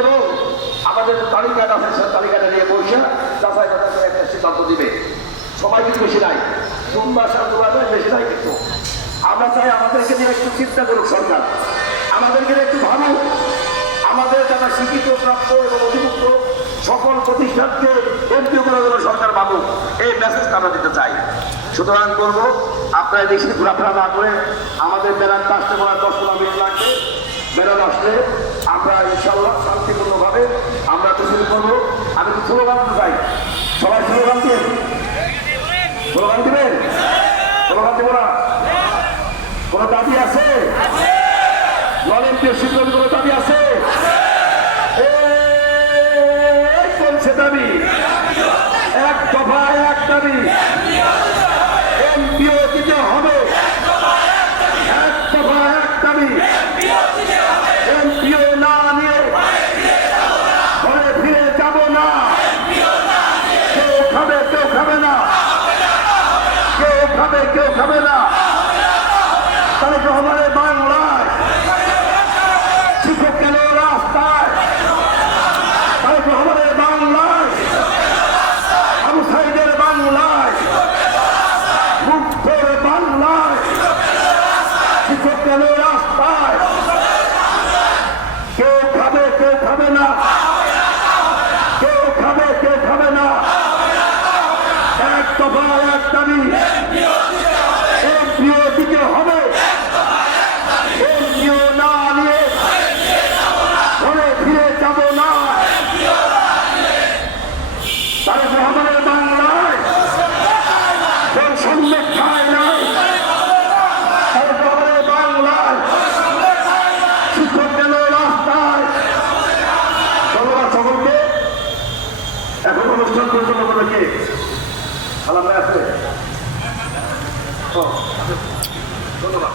এবং আমাদের তালিকাটা আছে সেই তালিকাটা নিয়ে বসে যাচাই বাছাই করে একটা সিদ্ধান্ত দিবে। সবাই কিন্তু বেশি নাই, 3 মাস আর 2 মাস বেশি নাই, কিন্তু আমরা চাই আমাদেরকে নিয়ে একটু চিন্তা করুক সরকার, আমাদেরকে নিয়ে একটু ভাবুক, আমাদের যারা শিক্ষিত প্রাপ্ত এবং অধিভুক্ত সকল প্রতিষ্ঠানকে এমপিও করার জন্য সরকার ভাবুক, এই মেসেজটা আমরা দিতে চাই। সুতরাং করবো আপনারা বেশি ঘোরাফেরা না করে আমাদের বেড়ানটা আসতে পারা 10-15 মিনিট লাগবে। বেড়ান আসলে আমরা ইনশাল্লাহ শান্তিপূর্ণভাবে আমরা মিছিল করবো। আমি তো স্লোগান দিতে চাই, সবাই স্লোগান দিয়ে স্লোগান দিবেন, স্লোগান দেবো না? কোনো দাবি আছে? নরেন্দ্রের স্বীকৃতি কোনো দাবি আছে? চলছে দাবি, এক দফা এক দাবি, এমপিও দিতে হবে, এক দফা এক দাবি, এমপিও না নিয়ে ঘরে ফিরে যাব না, কেউ খাবে কেউ খাবে না, কেউ খাবে কেউ খাবে না। তাহলে রহমানের বাংলায় শিক্ষক কেন রাস্তায়, তাহলে রহমানের বাংলায় আবু সাইদের বাংলায় মুক্তর বাংলায় শিক্ষক কেন রাস্তায়, কেউ খাবে কেউ খাবে না, কেউ খাবে কেউ খাবে না, এক দফা এক দাবি, এমপিও দিতে হবে, এমপিও না নিয়ে ঘরে ফিরে যাব না। তারেক রহমানের বাংলায় বৈষম্য খায় নাই, তারেক রহমানের বাংলায় শিক্ষক গেল রাস্তায়। ধন্যবাদ সকলকে। এখন অনুষ্ঠান পরিচালনা করে কে? সালাম ভাই আছে? ধন্যবাদ।